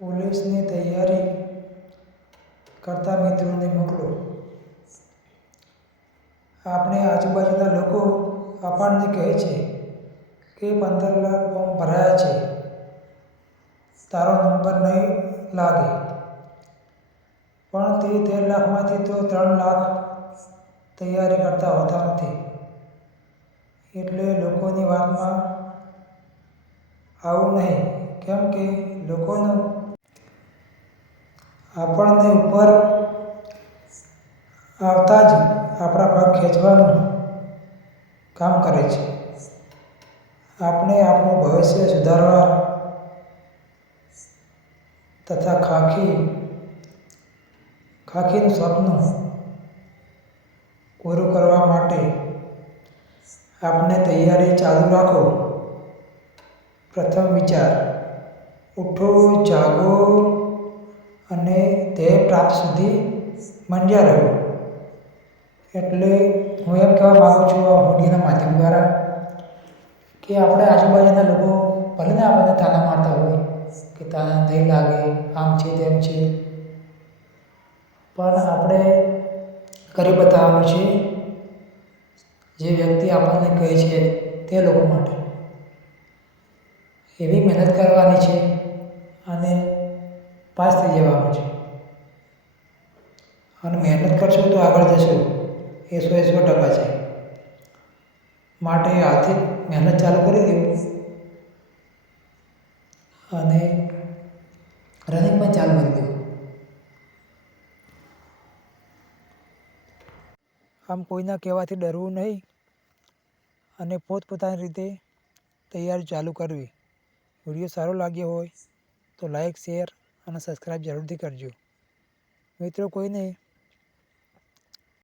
પોલીસની તૈયારી કરતા મિત્રોને મોકલો. આપણે આજુબાજુના લોકો આપણને કહે છે કે પંદર લાખ ફોર્મ ભરાયા છે. તારો નંબર નહીં લાગે. પણ તે તેર લાખમાંથી તો ત્રણ લાખ તૈયારી કરતા હોતા નથી. એટલે લોકોની વાતમાં આવું નહીં. કેમ કે લોકોનું આપણને ઉપર આવતા જ આપણા પગ ખેંચવાનું કામ કરે છે. આપણે આપણું ભવિષ્ય સુધારવા તથા ખાખી, ખાખીનું સપનું પૂરું કરવા માટે આપણે તૈયારી ચાલુ રાખો. પ્રથમ વિચાર, ઉઠો, જાગો પ્રાપ્ત સુધી મંડ્યા રહ્યો એટલે હું એમ કહેવા માગું છું આ હોડીના માધ્યમ દ્વારા કે આપણે આજુબાજુના લોકો ભલે ને આપણને તાના મારતા હોય કે તાના નહીં લાગે, આમ છે તેમ છે, પણ આપણે કરી બતાવવાનું છે જે વ્યક્તિ આપણને કહે છે તે લોકો માટે. એવી મહેનત કરવાની છે અને પાસ થઈ જવાનું છે. અને મહેનત કરશો તો આગળ જશો. એ સો એ સો ટકા છે. માટે હાલથી મહેનત ચાલુ કરી દેવું. અને રનિંગ પણ ચાલુ કરી દેવું. આમ કોઈના કહેવાથી ડરવું નહીં અને પોતપોતાની રીતે તૈયારી ચાલુ કરવી. વીડિયો સારો લાગ્યો હોય તો લાઈક શેર અને સબસ્ક્રાઈબ જરૂરથી કરજો. મિત્રો કોઈને